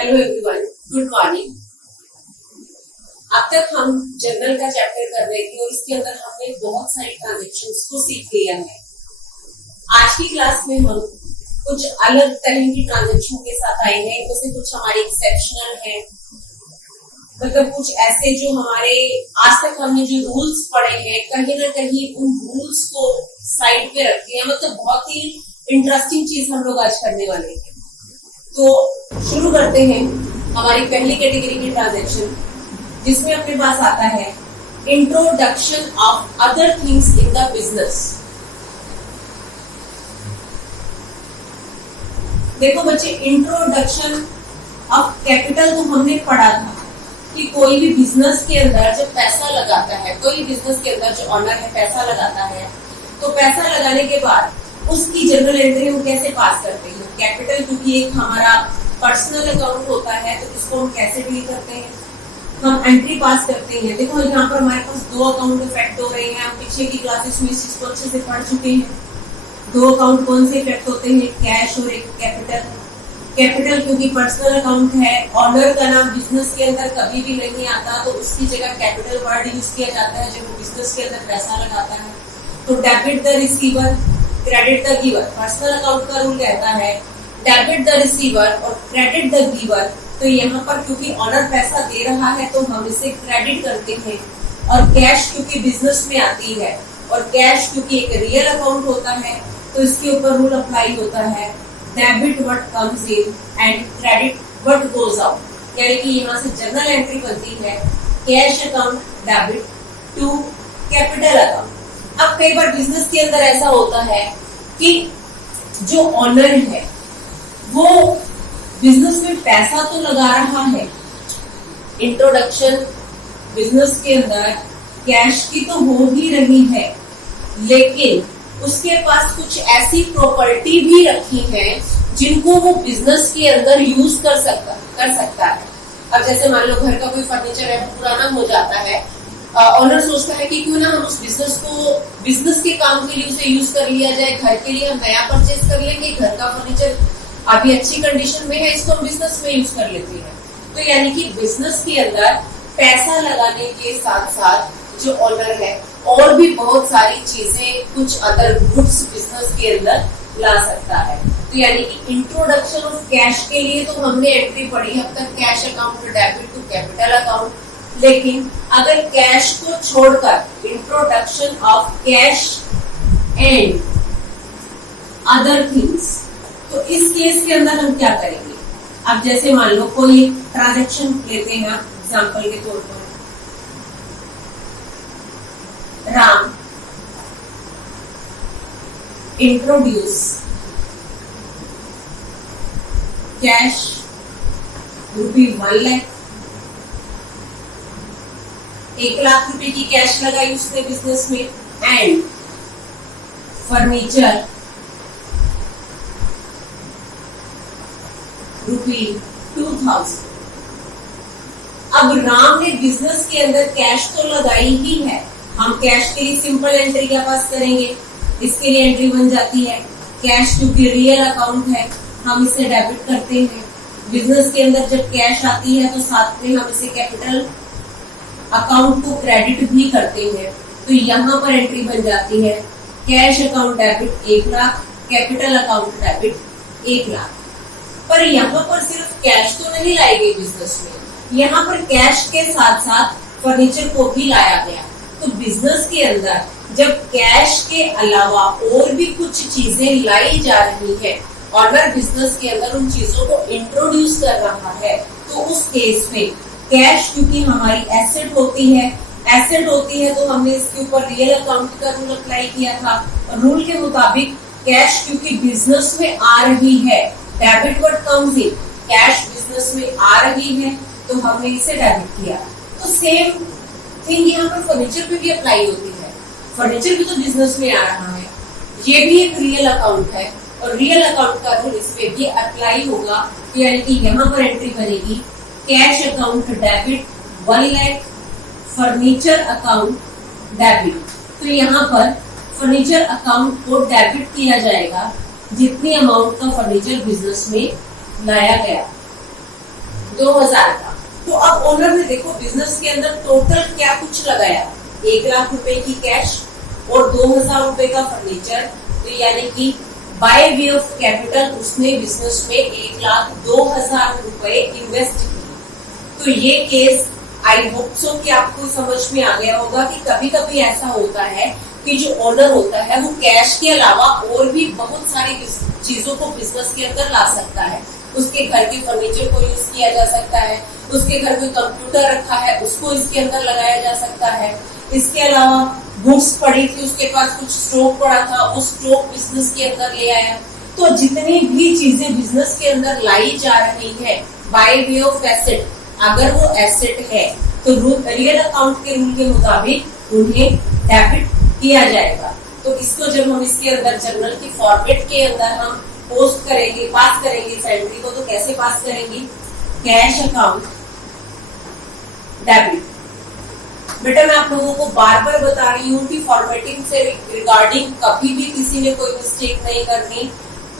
Hello everyone, good morning. अब तक हम जनरल का चैप्टर कर रहे थे और इसके अंदर हमने बहुत सारी ट्रांजेक्शन्स को सीख लिया है। आज की क्लास में हम कुछ अलग तरह की ट्रांजेक्शन के साथ आए हैं। इनमें से कुछ हमारे एक्सेप्शनल है, मतलब कुछ ऐसे जो हमारे आज तक हमने जो रूल्स पढ़े हैं कहीं ना कहीं उन रूल्स को साइड पे रखते हैं। मतलब बहुत ही इंटरेस्टिंग चीज हम लोग आज करने वाले हैं। तो शुरू करते हैं हमारी पहली कैटेगरी की ट्रांजैक्शन, जिसमें अपने पास आता है introduction of other things in the business. देखो बच्चे, इंट्रोडक्शन ऑफ कैपिटल तो हमने पढ़ा था कि कोई भी बिजनेस के अंदर जब पैसा लगाता है, कोई भी बिजनेस के अंदर जो ऑनर है पैसा लगाता है, तो पैसा लगाने के बाद उसकी जनरल एंट्री हम कैसे पास करते हैं। कैपिटल क्योंकि एक हमारा पर्सनल अकाउंट होता है, तो इसको हम कैसे डील करते हैं, हम एंट्री पास करते हैं। देखो यहाँ पर हमारे पास दो अकाउंट इफेक्ट हो रहे हैं। हम पीछे की क्लासेस में इस चीज को अच्छे से पढ़ चुके हैं। दो अकाउंट कौन से इफेक्ट होते हैं, कैश और एक कैपिटल। कैपिटल क्योंकि पर्सनल अकाउंट है, ऑनर का नाम बिजनेस के अंदर कभी भी नहीं आता, तो उसकी जगह कैपिटल वर्ड यूज किया जाता है जब वो बिजनेस के अंदर पैसा लगाता है। तो debit the receiver, credit the giver. Personal account का रूल कहता है डेबिट द रिसीवर और क्रेडिट द गिवर। तो यहाँ पर क्योंकि ऑनर पैसा दे रहा है तो हम इसे क्रेडिट करते हैं। और कैश क्योंकि बिजनेस में आती है और कैश क्योंकि एक रियल अकाउंट होता है, तो इसके ऊपर रूल अप्लाई होता है debit what comes in and credit what goes out. यानी कि यहाँ से जनरल एंट्री बनती है cash account debit to capital account. अब कई बार बिजनेस के अंदर ऐसा होता है कि जो ऑनर है वो बिजनेस में पैसा तो लगा रहा है, इंट्रोडक्शन बिजनेस के अंदर कैश की तो हो ही रही है, लेकिन उसके पास कुछ ऐसी प्रॉपर्टी भी रखी है जिनको वो बिजनेस के अंदर यूज कर सकता है। अब जैसे मान लो घर का कोई फर्नीचर है, पुराना हो जाता है, ऑनर सोचता है कि क्यों ना हम उस बिजनेस को बिजनेस के काम के लिए उसे यूज कर लिया जाए। घर के लिए हम नया परचेज कर लेंगे, घर का फर्नीचर अभी अच्छी कंडीशन में है, इसको हम बिजनेस में यूज कर लेते हैं। तो यानी कि बिजनेस के अंदर पैसा लगाने के साथ साथ जो ऑनर है और भी बहुत सारी चीजें, कुछ अदर गुड्स बिजनेस के अंदर ला सकता है। तो यानी कि इंट्रोडक्शन ऑफ कैश के लिए तो हमने एंट्री पढ़ी अब तक cash account debit to capital account, लेकिन अगर कैश को छोड़कर introduction of cash and other things, तो इस केस के अंदर हम क्या करेंगे। अब जैसे मान लो कोई ट्रांजैक्शन लेते हैं एग्जांपल के तौर पर, राम इंट्रोड्यूस कैश ₹1 लाख, 1 लाख रुपए की कैश लगाई उसने बिजनेस में, एंड फर्नीचर ₹2000। अब राम ने बिजनेस के अंदर कैश तो लगाई ही है, हम कैश के लिए सिंपल एंट्री क्या पास करेंगे, इसके लिए एंट्री बन जाती है कैश क्योंकि रियल अकाउंट है, हम इसे डेबिट करते हैं। बिजनेस के अंदर जब कैश आती है तो साथ में हम इसे कैपिटल अकाउंट को क्रेडिट भी करते हैं। तो यहाँ पर एंट्री बन जाती है cash account debit 1 lakh, capital account debit 1 lakh. पर यहाँ पर सिर्फ कैश तो नहीं लाई गई बिजनेस में, यहाँ पर कैश के साथ साथ फर्नीचर को भी लाया गया। तो बिजनेस के अंदर जब कैश के अलावा और भी कुछ चीजें लाई जा रही है, ऑनर बिजनेस के अंदर उन चीजों को इंट्रोड्यूस कर रहा है, तो उस केस में कैश क्योंकि हमारी एसेट होती है तो हमने इसके ऊपर रियल अकाउंट का रूल अप्लाई किया था। रूल के मुताबिक कैश क्योंकि बिजनेस में आ रही है, debit what comes in, cash business में आ रही है तो हमने इसे डेबिट किया। तो सेम थिंग यहाँ पर फर्नीचर पे भी अप्लाई होती है। फर्नीचर भी तो बिजनेस में आ रहा है, ये भी एक रियल अकाउंट है और रियल अकाउंट का रूल इस पे भी अप्लाई होगा। यानी कि यहाँ पर एंट्री बनेगी cash account debit 1 lakh, furniture account debit. तो यहाँ पर फर्नीचर अकाउंट को डेबिट किया जाएगा जितनी अमाउंट का फर्नीचर बिजनेस में लाया गया। 2000 का। तो अब ओनर ने देखो बिजनेस के अंदर टोटल क्या कुछ लगाया, 1 लाख रुपए की कैश और 2000 रुपए का फर्नीचर। तो यानी कि बाय वे ऑफ कैपिटल उसने बिजनेस में 1,02,000 रुपए इन्वेस्ट किए। तो ये केस आई होप सो कि आपको समझ में आ गया होगा कि कभी कभी ऐसा होता है कि जो ओनर होता है वो कैश के अलावा और भी बहुत सारी चीजों को बिजनेस के अंदर ला सकता है। उसके घर के फर्नीचर को यूज किया जा सकता है, उसके घर में कंप्यूटर रखा है उसको इसके अंदर लगाया जा सकता है। इसके अलावा बुक्स पड़ी थी, उसके पास कुछ स्टॉक पड़ा था, वो स्टॉक बिजनेस के अंदर ले आया। तो जितनी भी चीजें बिजनेस के अंदर लाई जा रही है बाय वे ऑफ एसेट, अगर वो एसेट है तो रियल अकाउंट के रूल के मुताबिक उन्हें डेबिट किया जाएगा। तो इसको जब हम इसके अंदर जर्नल की फॉर्मेट के अंदर हम पोस्ट करेंगे, पास करेंगे इस एंट्री को, तो कैसे पास करेंगे, कैश अकाउंट डेबिट। बेटा मैं आप लोगों को बार बार बता रही हूँ कि फॉर्मेटिंग से रिगार्डिंग कभी भी किसी ने कोई मिस्टेक नहीं करनी।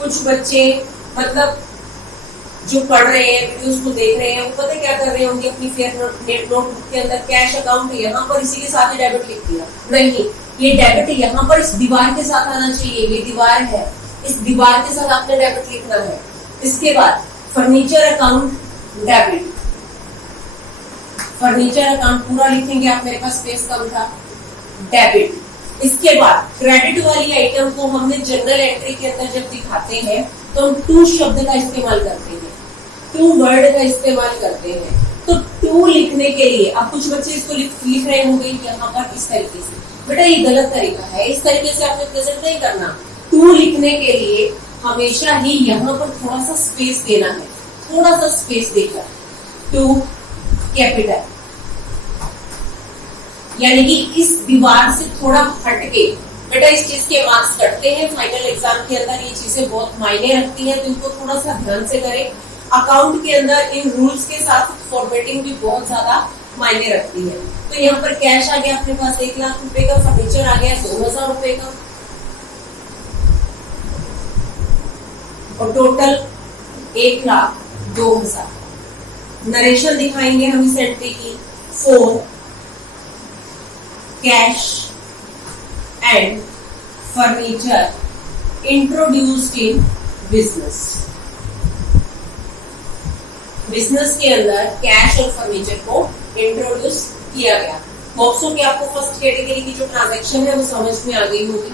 कुछ बच्चे मतलब जो पढ़ रहे हैं, वीडियोस को देख रहे हैं, वो पता क्या कर रहे होंगे, अपनी फेयर नोटबुक के अंदर कैश अकाउंट यहाँ पर इसी के साथ ही डेबिट लिख दिया। नहीं, ये डेबिट यहाँ पर इस दीवार के साथ आना चाहिए। ये दीवार है, इस दीवार के साथ आपने डेबिट लिखना है। इसके बाद furniture account debit, furniture account पूरा लिखेंगे आप, मेरे पास स्पेस कम था, डेबिट। इसके बाद क्रेडिट वाली आइटम को हमने जनरल एंट्री के अंदर जब दिखाते हैं तो हम टू शब्द का इस्तेमाल करते हैं, टू वर्ड का इस्तेमाल करते हैं। तो टू लिखने के लिए अब कुछ बच्चे इसको लिख रहे होंगे यहाँ पर इस तरीके से, बेटा ये गलत तरीका है, इस तरीके से आपने प्रेजेंट नहीं करना। टू लिखने के लिए हमेशा ही यहाँ पर थोड़ा सा स्पेस देना है, थोड़ा सा स्पेस देकर टू कैपिटल, यानी कि इस दीवार से थोड़ा हटके। बेटा इस चीज के मार्क्स कटते हैं फाइनल एग्जाम के अंदर, ये चीजें बहुत मायने रखती हैं, तो इनको थोड़ा सा ध्यान से करें। अकाउंट के अंदर इन रूल्स के साथ फॉर्मेटिंग भी बहुत ज्यादा मायने रखती है। तो यहाँ पर कैश आ गया अपने पास 1 लाख रुपए का, फर्नीचर आ गया 2000 रुपए का, और टोटल 1,02,000। नरेशन दिखाएंगे हम इस एंट्री की, for cash and furniture introduced in business. Business के अंदर कैश और फर्नीचर को इंट्रोड्यूस किया गया। होप्सो कि आपको फर्स्ट कैटेगरी की जो ट्रांजैक्शन है वो समझ में आ गई होगी।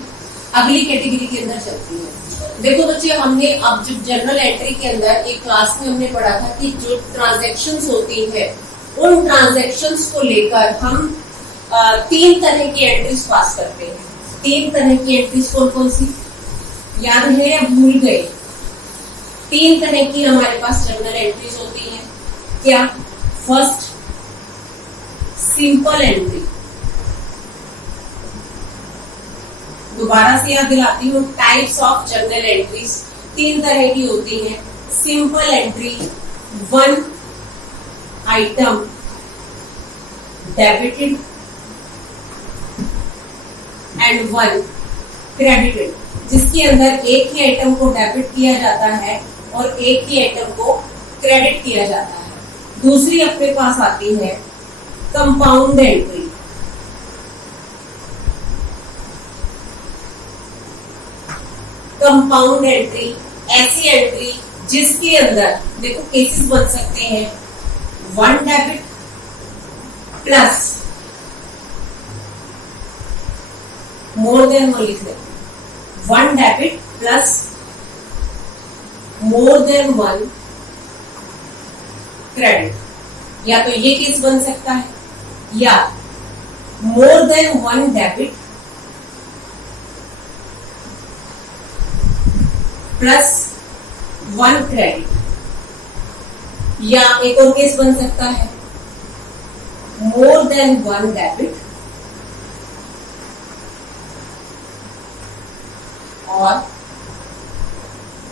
अगली कैटेगरी के अंदर चलती है। देखो बच्चे, हमने अब जब जनरल एंट्री के अंदर एक क्लास में हमने पढ़ा था कि जो ट्रांजैक्शंस होती है उन ट्रांजैक्शंस को लेकर हम 3 तरह की एंट्रीज पास करते हैं। 3 तरह की एंट्रीज कौन कौन सी याद है या भूल गए? 3 तरह की हमारे पास जनरल एंट्रीज होती हैं। क्या? First, simple entry. दोबारा से याद दिलाती हूँ, टाइप्स ऑफ जनरल एंट्रीज 3 तरह की होती हैं। Simple entry, 1 item debited and 1 credited, जिसके अंदर एक ही आइटम को डेबिट किया जाता है और एक ही आइटम को क्रेडिट किया जाता है। दूसरी अपने पास आती है कंपाउंड एंट्री। कंपाउंड एंट्री ऐसी एंट्री जिसके अंदर देखो केसेस बन सकते हैं, 1 डेबिट प्लस मोर देन 1 लिख दें, 1 debit plus more than 1 credit. या तो ये केस बन सकता है, या more than 1 debit plus 1 credit. या एक और केस बन सकता है, मोर देन 1 डेबिट और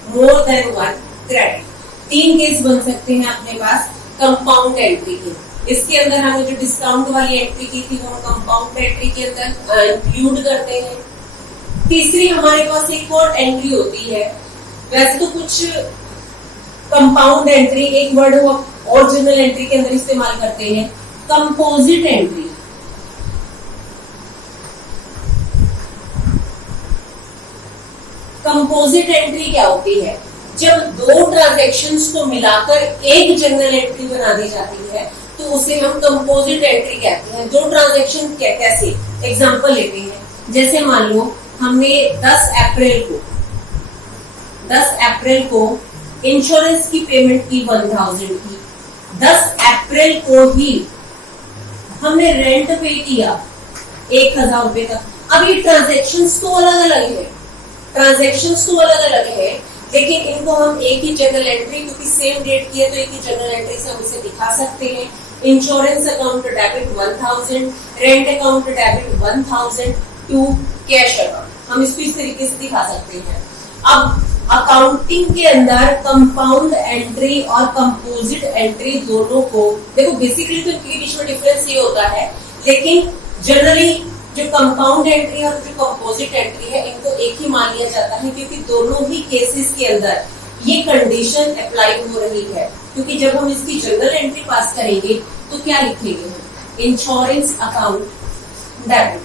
मोर देन 1 क्रेडिट। 3 केस बन सकते हैं अपने पास कंपाउंड एंट्री के। इसके अंदर हमने जो डिस्काउंट वाली एंट्री की थी वो कंपाउंड एंट्री के अंदर इंक्लूड करते हैं। तीसरी हमारे पास एक और एंट्री होती है, वैसे तो कुछ कंपाउंड एंट्री एक वर्ड और जर्नल एंट्री के अंदर इस्तेमाल करते हैं कंपोजिट एंट्री। कंपोजिट एंट्री क्या होती है? जब दो ट्रांजैक्शंस को मिलाकर एक जर्नल एंट्री बना दी जाती है तो उसे हम कंपोजिट एंट्री कहते हैं। दो ट्रांजैक्शन कैसे? एग्जांपल लेते हैं, जैसे मान लो हमने 10 अप्रैल को इंश्योरेंस की पेमेंट की 1000 की, 10 अप्रैल को ही हमने रेंट पे किया 1000 रुपए का। अब ये ट्रांजैक्शंस तो अलग अलग है, लेकिन इनको हम एक ही जर्नल एंट्री, क्योंकि सेम डेट की है तो एक ही जर्नल एंट्री से हम इसे दिखा सकते हैं। Insurance account debit 1000, rent account debit 1000 to cash account, हम इसको इस तरीके से दिखा सकते हैं। अब अकाउंटिंग के अंदर कंपाउंड एंट्री और कंपोजिट एंट्री दोनों को देखो, बेसिकली तो इनके बीच में डिफरेंस ये होता है, लेकिन जनरली जो कंपाउंड एंट्री और जो कंपोजिट एंट्री है इनको एक ही मान लिया जाता है, क्योंकि दोनों ही केसेस के अंदर ये कंडीशन अप्लाई हो रही है। क्योंकि जब हम इसकी जनरल एंट्री पास करेंगे तो क्या लिखेंगे? Insurance account debit,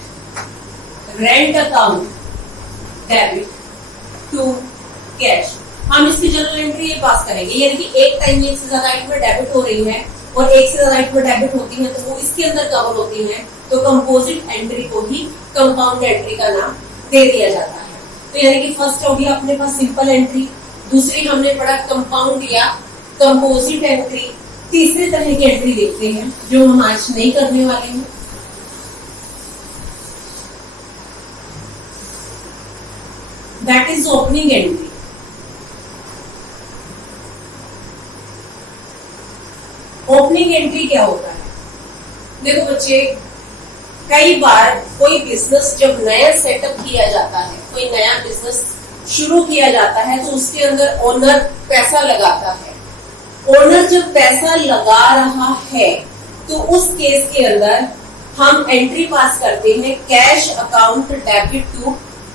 rent account debit to cash, हम इसकी जनरल एंट्री ये पास करेंगे। यानी कि एक टाइम एक से ज्यादा आइटम डेबिट हो रही है और एक से ज्यादा आइटम डेबिट होती है तो वो इसके अंदर कवर होती है, तो कंपोजिट एंट्री को ही कंपाउंड एंट्री का नाम दे दिया जाता है। तो यानी कि फर्स्ट हो गया अपने पास सिंपल एंट्री, दूसरी हमने पढ़ा कंपाउंड या कंपोजिट एंट्री, तीसरे तरह की एंट्री देखते हैं जो हम आज नहीं करने वाले हैं। That is opening entry. Opening entry क्या होता है? देखो बच्चे, कई बार कोई बिजनेस जब नया सेटअप किया जाता है, कोई नया बिजनेस शुरू किया जाता है तो उसके अंदर ओनर पैसा लगाता है। ओनर जब पैसा लगा रहा है तो उस केस के अंदर हम एंट्री पास करते हैं cash account debit to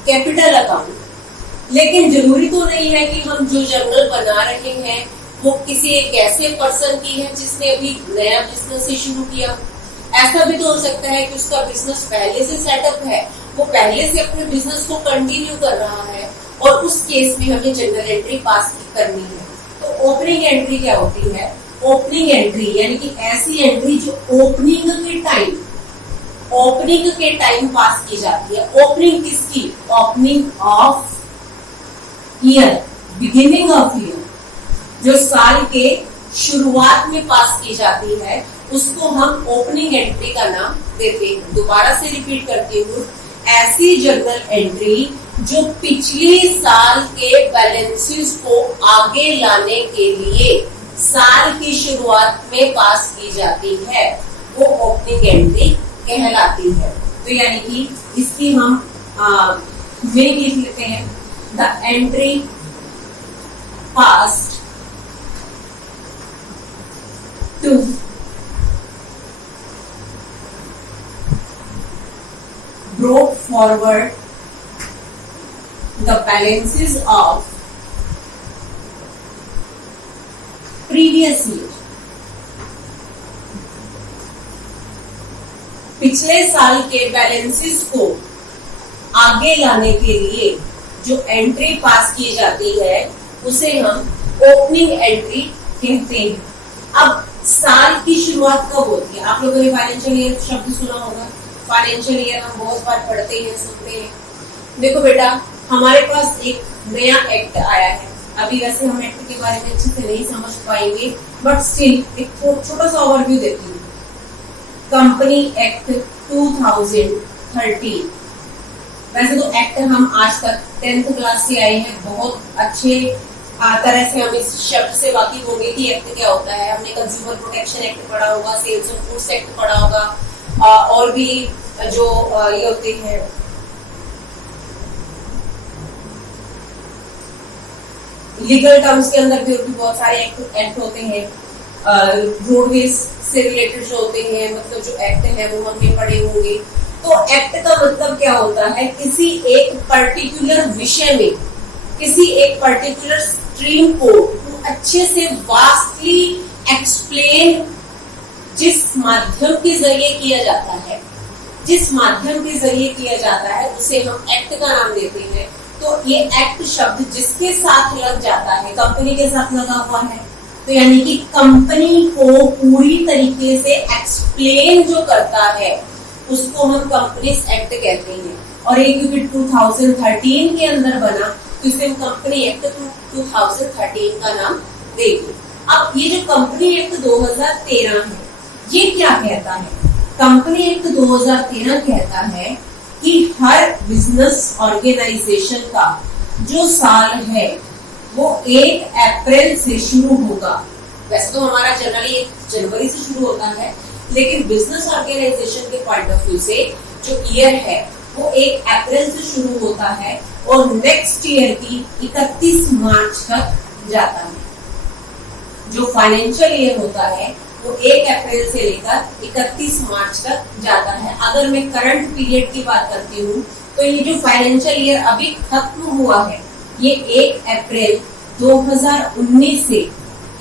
capital account. लेकिन जरूरी तो नहीं है कि हम जो जर्नल बना रहे हैं वो किसी एक ऐसे पर्सन की है जिसने अभी नया बिजनेस ही शुरू किया। ऐसा भी तो हो सकता है कि उसका बिजनेस पहले से सेटअप है, वो पहले से अपने बिजनेस को कंटिन्यू कर रहा है और उस केस में हमें जनरल एंट्री पास करनी है। तो ओपनिंग एंट्री क्या होती है? ओपनिंग एंट्री यानी कि ऐसी एंट्री जो ओपनिंग के टाइम पास की जाती है। ओपनिंग किसकी? Opening of year, beginning of year, जो साल के शुरुआत में पास की जाती है उसको हम ओपनिंग एंट्री का नाम देते हैं। दोबारा से रिपीट करती हूँ, ऐसी जर्नल एंट्री जो पिछले साल के बैलेंसेस को आगे लाने के लिए साल की शुरुआत में पास की जाती है, वो ओपनिंग एंट्री कहलाती है। तो यानी कि इसकी हम वे लिख लेते हैं, the entry passed to brought forward the balances of previous year। पिछले साल के बैलेंसेस को आगे लाने के लिए जो एंट्री पास की जाती है उसे हम ओपनिंग एंट्री कहते हैं। अब साल की शुरुआत कब होती है? आप लोगों ने फाइनेंशियल ईयर शब्द सुना होगा। फाइनेंशियल ईयर हम बहुत बार पढ़ते हैं, सुनते हैं। देखो बेटा, हमारे पास एक नया एक्ट आया है। अभी वैसे हम एक्ट के बारे में अच्छे से नहीं समझ पाएंगे, बट स्टिल एक छोटा सा ओवरव्यू देती हूँ। Company act 2013। वैसे तो एक्ट हम आज तक 10th क्लास से आए हैं, बहुत अच्छे तरह से हम इस शब्द से वाकिफ होंगे कि एक्ट क्या होता है। हमने कंज्यूमर प्रोटेक्शन एक्ट पढ़ा होगा, सेल्स ऑफ गुड्स एक्ट पढ़ा होगा, और भी जो ये होते हैं लीगल टर्म्स के अंदर भी बहुत सारे एक्ट होते हैं। रोडवेज से रिलेटेड जो होते हैं, मतलब जो एक्ट है वो हमने पढ़े होंगे। तो एक्ट का मतलब क्या होता है? किसी एक पर्टिकुलर विषय में, किसी एक पर्टिकुलर स्ट्रीम को अच्छे से वास्टली एक्सप्लेन जिस माध्यम के जरिए किया जाता है, जिस माध्यम के जरिए किया जाता है उसे हम एक्ट का नाम देते हैं। तो ये एक्ट शब्द जिसके साथ लग जाता है, कंपनी के साथ लगा हुआ है, तो यानी कि कंपनी को पूरी तरीके से एक्सप्लेन जो करता है उसको हम कंपनीज एक्ट कहते हैं। और ये क्योंकि 2013 के अंदर बना तो इसे हम कंपनी एक्ट 2013 का नाम देंगे। अब ये जो कंपनी एक्ट 2013 है, ये क्या कहता है? कंपनी एक्ट 2013 कहता है कि हर बिजनेस ऑर्गेनाइजेशन का जो साल है वो 1 अप्रैल से शुरू होगा। वैसे तो हमारा जनरली 1 जनवरी से शुरू होता है, लेकिन बिजनेस ऑर्गेनाइजेशन के पॉइंट ऑफ व्यू से जो ईयर है वो 1 अप्रैल से शुरू होता है और नेक्स्ट ईयर की 31 मार्च तक जाता है। जो फाइनेंशियल ईयर होता है वो 1 अप्रैल से लेकर 31 मार्च तक जाता है। अगर मैं करंट पीरियड की बात करती हूँ तो ये जो फाइनेंशियल ईयर अभी खत्म हुआ है ये 1 अप्रैल 2019 से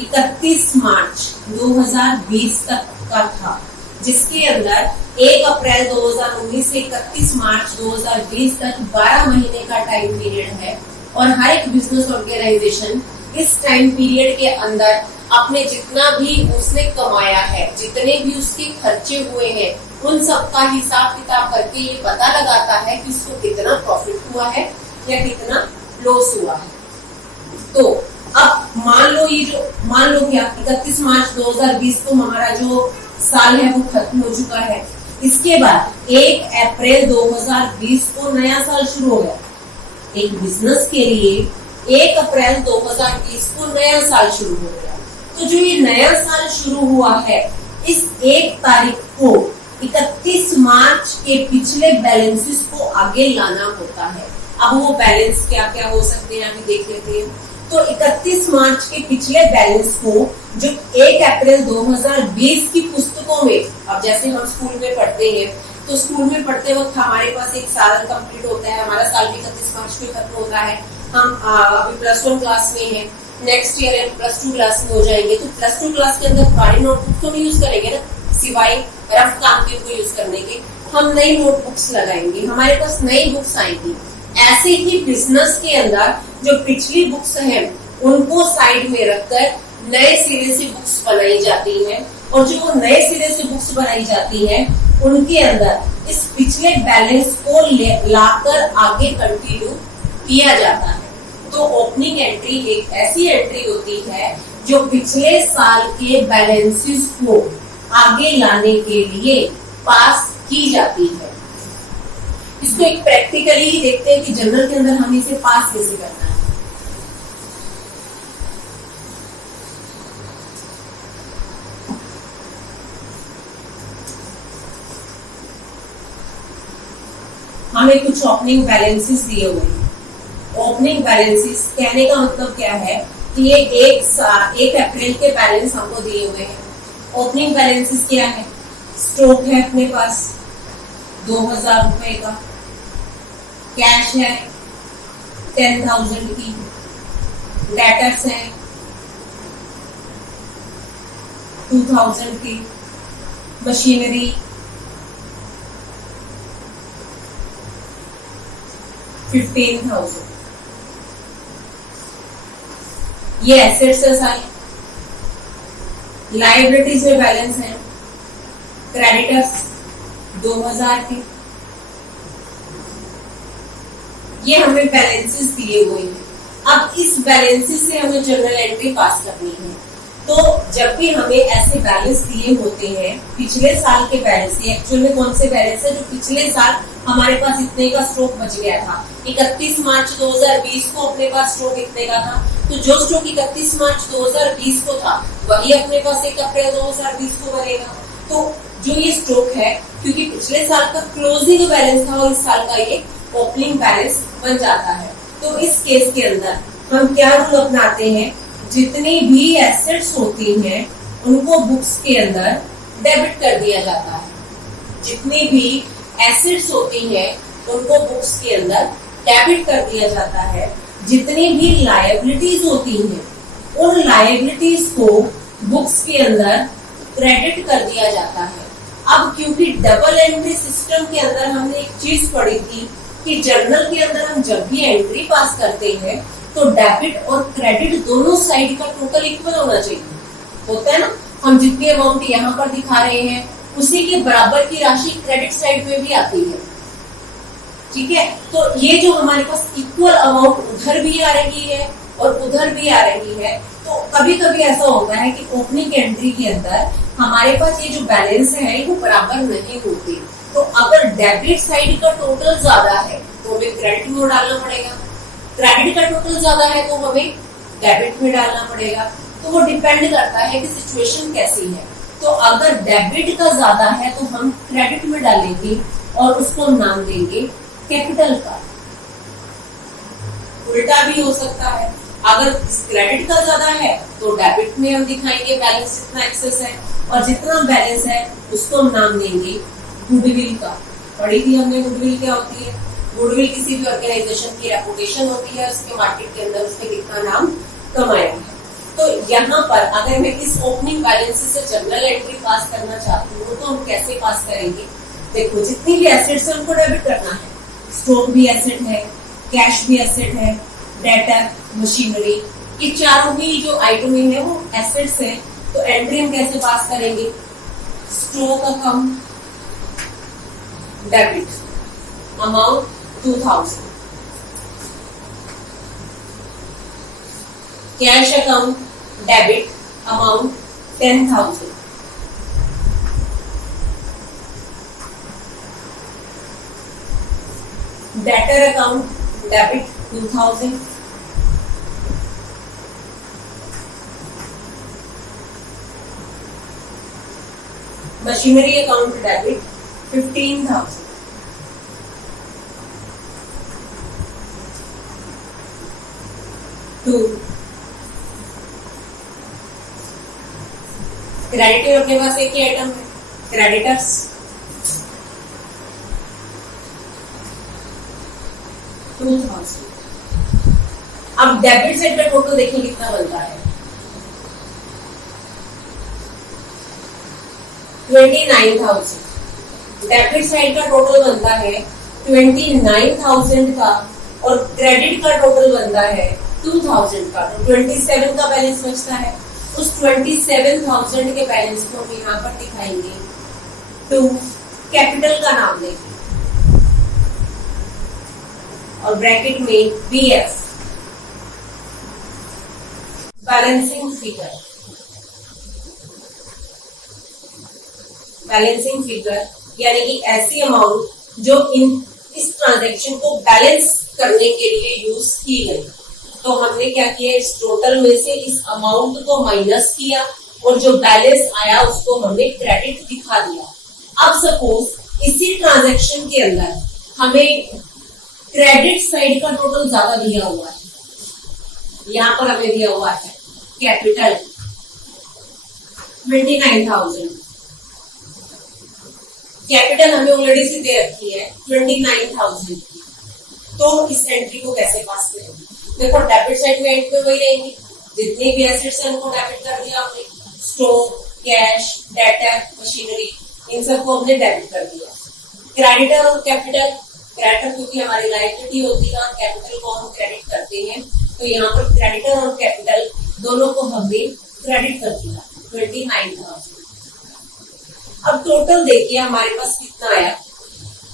31 मार्च 2020 तक का था, जिसके अंदर 1 अप्रैल 2019 से 31 मार्च 2020 तक 12 महीने का टाइम पीरियड है। और हर एक बिजनेस ऑर्गेनाइजेशन इस टाइम पीरियड के अंदर अपने जितना भी उसने कमाया है, जितने भी उसके खर्चे हुए हैं, उन सब का हिसाब किताब करके ये पता लगाता है कि उसको कितना प्रॉफिट हुआ है या कितना लॉस हुआ है। तो अब मान लो क्या 31 मार्च 2020 को हमारा जो साल है वो खत्म हो चुका है। इसके बाद 1 अप्रैल 2020 को नया साल शुरू हो गया। एक बिजनेस के लिए 1 अप्रैल 2020 को नया साल शुरू हो गया। तो जो ये नया साल शुरू हुआ है, इस 1 तारीख को 31 मार्च के पिछले बैलेंसेस को आगे लाना होता है। अब वो बैलेंस क्या क्या हो सकते हैं अभी देख लेते हैं। तो 31 मार्च के पिछले बैलेंस को जो 1 अप्रैल 2020 की पुस्तकों में, अब जैसे हम स्कूल में पढ़ते हैं तो स्कूल में पढ़ते वक्त हमारे पास एक साल कंप्लीट होता है, हमारा साल भी 31 मार्च को खत्म होता है। हम अभी +1 क्लास में हैं, नेक्स्ट ईयर हम +2 क्लास में हो जाएंगे। तो +2 क्लास के अंदर पुरानी नोटबुक तो नहीं यूज करेंगे ना, सिवाय रफ काम के को यूज करने के। हम नई नोटबुक्स लगाएंगे, हमारे पास नई बुक्स आएंगी। ऐसे ही बिजनेस के अंदर जो पिछली बुक्स हैं उनको साइड में रखकर नए सिरे से बुक्स बनाई जाती हैं। और जो नए सिरे से बुक्स बनाई जाती हैं उनके अंदर इस पिछले बैलेंस को लाकर आगे कंटिन्यू किया जाता है। तो ओपनिंग एंट्री एक ऐसी एंट्री होती है जो पिछले साल के बैलेंसेस को आगे लाने के लिए पास की जाती है। इसको एक प्रैक्टिकली देखते हैं कि जनरल के अंदर हमें इसे पास कैसे करना है। हमें कुछ ओपनिंग बैलेंसेस दिए हुए हैं। ओपनिंग बैलेंसेस कहने का मतलब क्या है कि ये 1 अप्रैल के बैलेंस हमको दिए हुए हैं। ओपनिंग बैलेंसेस क्या है? स्टॉक है अपने पास 2000 रुपए का, कैश है 10,000 की, डेटर्स है 2,000 की, मशीनरी 15,000। ये एसेट्स है सारी। लायबिलिटीज में बैलेंस है, क्रेडिटर्स 2000 के। ये हमें बैलेंसेस दिए हुए हैं। अब इस बैलेंसेस से हमें जनरल एंट्री पास करनी है। तो जब भी हमें ऐसे बैलेंस दिए होते हैं, पिछले साल के बैलेंस, एक्चुअल में कौन से बैलेंस है? जो पिछले साल हमारे पास इतने का स्टॉक बच गया था, 31 मार्च 2020 को अपने पास स्टॉक इतने का था। तो जो स्टॉक 31 मार्च 2020 को था वही अपने पास 1 अप्रैल 2020 को बनेगा। तो जो ये स्टॉक है, क्योंकि पिछले साल का क्लोजिंग बैलेंस था और इस साल का ये ओपनिंग बैलेंस बन जाता है। तो इस केस के अंदर हम क्या रूल अपनाते हैं? जितनी भी एसेट्स होती हैं उनको बुक्स के अंदर डेबिट कर दिया जाता है। जितनी भी एसेट्स होती हैं उनको बुक्स के अंदर डेबिट कर दिया जाता है। जितनी भी लायबिलिटीज होती हैं उन लायबिलिटीज को बुक्स के अंदर क्रेडिट कर दिया जाता है। अब क्योंकि डबल एंट्री सिस्टम के अंदर हमने एक चीज पढ़ी थी कि जर्नल के अंदर हम जब भी एंट्री पास करते हैं तो डेबिट और क्रेडिट दोनों साइड का टोटल इक्वल होना चाहिए। होता है ना, हम जितनी अमाउंट यहाँ पर दिखा रहे हैं उसी के बराबर की राशि क्रेडिट साइड में भी आती है। ठीक है, तो ये जो हमारे पास इक्वल अमाउंट उधर भी आ रही है और उधर भी आ रही है, तो कभी कभी ऐसा होता है कि ओपनिंग एंट्री के अंदर हमारे पास ये जो बैलेंस है वो बराबर नहीं होते। तो अगर डेबिट साइड का टोटल ज्यादा है तो हमें क्रेडिट में डालना पड़ेगा, क्रेडिट का टोटल ज्यादा है तो हमें डेबिट में डालना पड़ेगा। तो वो डिपेंड करता है कि सिचुएशन कैसी है। तो अगर डेबिट का ज्यादा है तो हम क्रेडिट में डालेंगे और उसको हम नाम देंगे कैपिटल का। उल्टा भी हो सकता है, अगर क्रेडिट का ज्यादा है तो डेबिट में हम दिखाएंगे बैलेंस जितना एक्सेस है, और जितना बैलेंस है उसको हम नाम देंगे गुडविल का। पढ़ी थी हमने गुडविल क्या होती है। गुडविल किसी भी ऑर्गेनाइजेशन की रेपुटेशन होती है, उसके मार्केट के अंदर उसने कितना नाम कमाया है। तो यहाँ पर अगर मैं इस ओपनिंग बैलेंस से जर्नल एंट्री पास करना चाहती हूँ तो हम कैसे पास करेंगे। देखो, जितनी भी एसेट्स है उनको डेबिट करना है। स्टॉक भी एसेट है, कैश भी एसेट है, डेटर, मशीनरी, ये चारों भी जो आइटम है वो एसेट्स है। तो एंट्री हम कैसे पास करेंगे। Stock account debit amount 2000, cash account debit amount 10,000, debtor account debit 2000, machinery account debit 15,000, creditor अपने पास एक ही आइटम है, क्रेडिटर्स 2000। अब डेबिट साइड का टोटल देखिए कितना बनता है 29,000। डेबिट साइड का टोटल बनता है 29,000 का और क्रेडिट का टोटल बनता है 2,000 का। तो 27 का बैलेंस बचता है। उस 27,000 के बैलेंस को हम यहाँ पर दिखाएंगे टू कैपिटल का नाम देंगे और ब्रैकेट में BF balancing figure. Balancing figure यानी कि ऐसी अमाउंट जो इस ट्रांजैक्शन को बैलेंस करने के लिए यूज की गई। तो हमने क्या किया, इस टोटल में से इस अमाउंट को माइनस किया और जो बैलेंस आया उसको हमने क्रेडिट दिखा दिया। अब सपोज इसी ट्रांजैक्शन के अंदर हमें क्रेडिट साइड का टोटल ज्यादा दिया हुआ है। यहां पर हमें दिया हुआ है कैपिटल 29,000, कैपिटल हमें ऑलरेडी से दे रखी है 29,000 की। तो इस एंट्री को कैसे पास करेंगे। देखो, डेबिट साइड में एंड पे वही रहेंगे, जितने भी एसेट्स हैं उनको डेबिट कर दिया हमने। स्टॉक, कैश, डेटर, मशीनरी, इन सबको हमने डेबिट कर दिया। क्रेडिटर और कैपिटल, क्रेडिटर क्योंकि हमारी लायबिलिटी होती है, कैपिटल को हम क्रेडिट करते हैं, तो यहाँ पर क्रेडिटर और कैपिटल दोनों को हमने क्रेडिट कर दिया 29,000। अब टोटल देखिए हमारे पास कितना आया।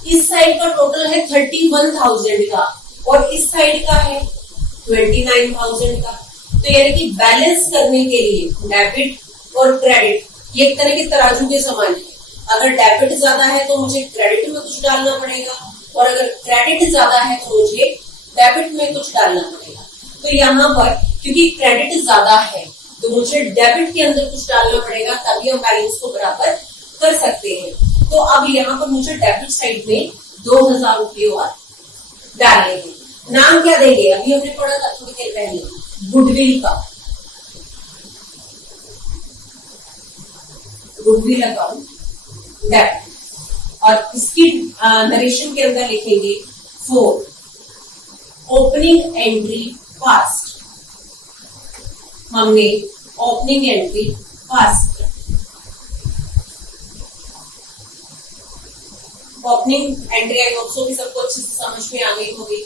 इस साइड का टोटल है 31,000 का और इस साइड का है 29,000 का। तो यानी कि बैलेंस करने के लिए डेबिट और क्रेडिट ये एक तरह के तराजू के समान है। अगर डेबिट ज्यादा है तो मुझे क्रेडिट में कुछ डालना पड़ेगा और अगर क्रेडिट ज्यादा है तो मुझे डेबिट में कुछ डालना पड़ेगा। तो यहाँ पर क्योंकि क्रेडिट ज्यादा है तो मुझे डेबिट के अंदर कुछ डालना पड़ेगा, तभी हम बैलेंस को बराबर कर सकते हैं। तो अब यहाँ पर मुझे डेबिट साइड में 2,000 रुपये और डालने हैं। नाम क्या देंगे, अभी हमने पढ़ा था थोड़ी देर पहले, गुडविल का। गुडविल अकाउंट डेबिट और इसकी नरेशन के अंदर लिखेंगे 4 ओपनिंग एंट्री पास्ट। हमने opening entry past. Opening entry I hope so कि सबको अच्छे से समझ में आ गई होगी।